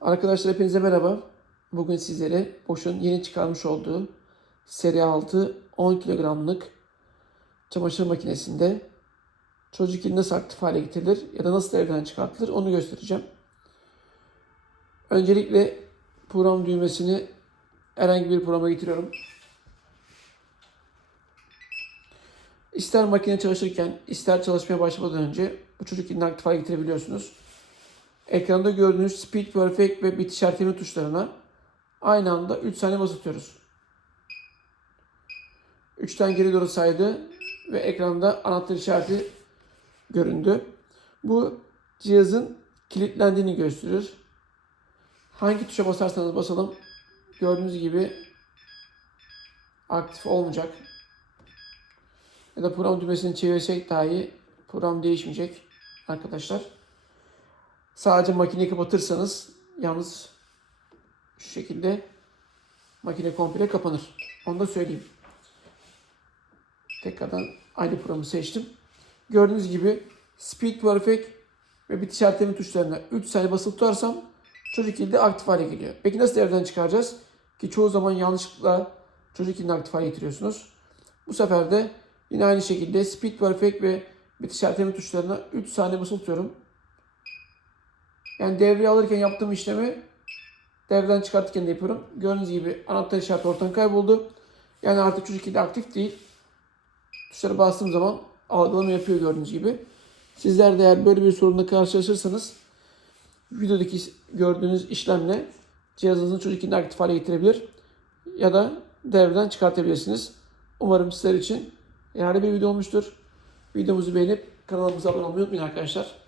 Arkadaşlar hepinize merhaba. Bugün sizlere Bosch'un yeni çıkarmış olduğu seri 6 10 kilogramlık çamaşır makinesinde çocuk ili nasıl aktif hale getirilir ya da nasıl evden çıkartılır onu göstereceğim. Öncelikle program düğmesini herhangi bir programa getiriyorum. İster makine çalışırken, ister çalışmaya başlamadan önce bu çocuk ilini aktif hale getirebiliyorsunuz. Ekranda gördüğünüz Speed Perfect ve bitiş erteleme tuşlarına aynı anda 3 saniye basıyoruz. 3'ten geri doğru saydı ve ekranda anahtar işareti göründü. Bu cihazın kilitlendiğini gösterir. Hangi tuşa basarsanız basalım gördüğünüz gibi aktif olmayacak. Ya da program düğmesini çevirsek dahi program değişmeyecek arkadaşlar. Sadece makineyi kapatırsanız yalnız şu şekilde makine komple kapanır. Onu da söyleyeyim. Tekrardan aynı programı seçtim. Gördüğünüz gibi Speed Perfect ve bitiş erteleme tuşlarına 3 saniye basılı tutarsam çocuk ilde aktif hale geliyor. Peki nasıl evden çıkaracağız? Ki çoğu zaman yanlışlıkla çocuk ilini aktif hale getiriyorsunuz. Bu sefer de yine aynı şekilde Speed Perfect ve bitiş erteleme tuşlarına 3 saniye basılı tutuyorum. Yani devreye alırken yaptığım işlemi devreden çıkartırken de yapıyorum. Gördüğünüz gibi anahtar işareti ortadan kayboldu. Yani artık çocuk ilde aktif değil. Tuşlara bastığım zaman algılama yapıyor gördüğünüz gibi. Sizler de eğer böyle bir sorunla karşılaşırsanız videodaki gördüğünüz işlemle cihazınızın çocuk ilini aktif hale getirebilir ya da devreden çıkartabilirsiniz. Umarım sizler için yararlı bir video olmuştur. Videomuzu beğenip kanalımıza abone olmayı unutmayın arkadaşlar.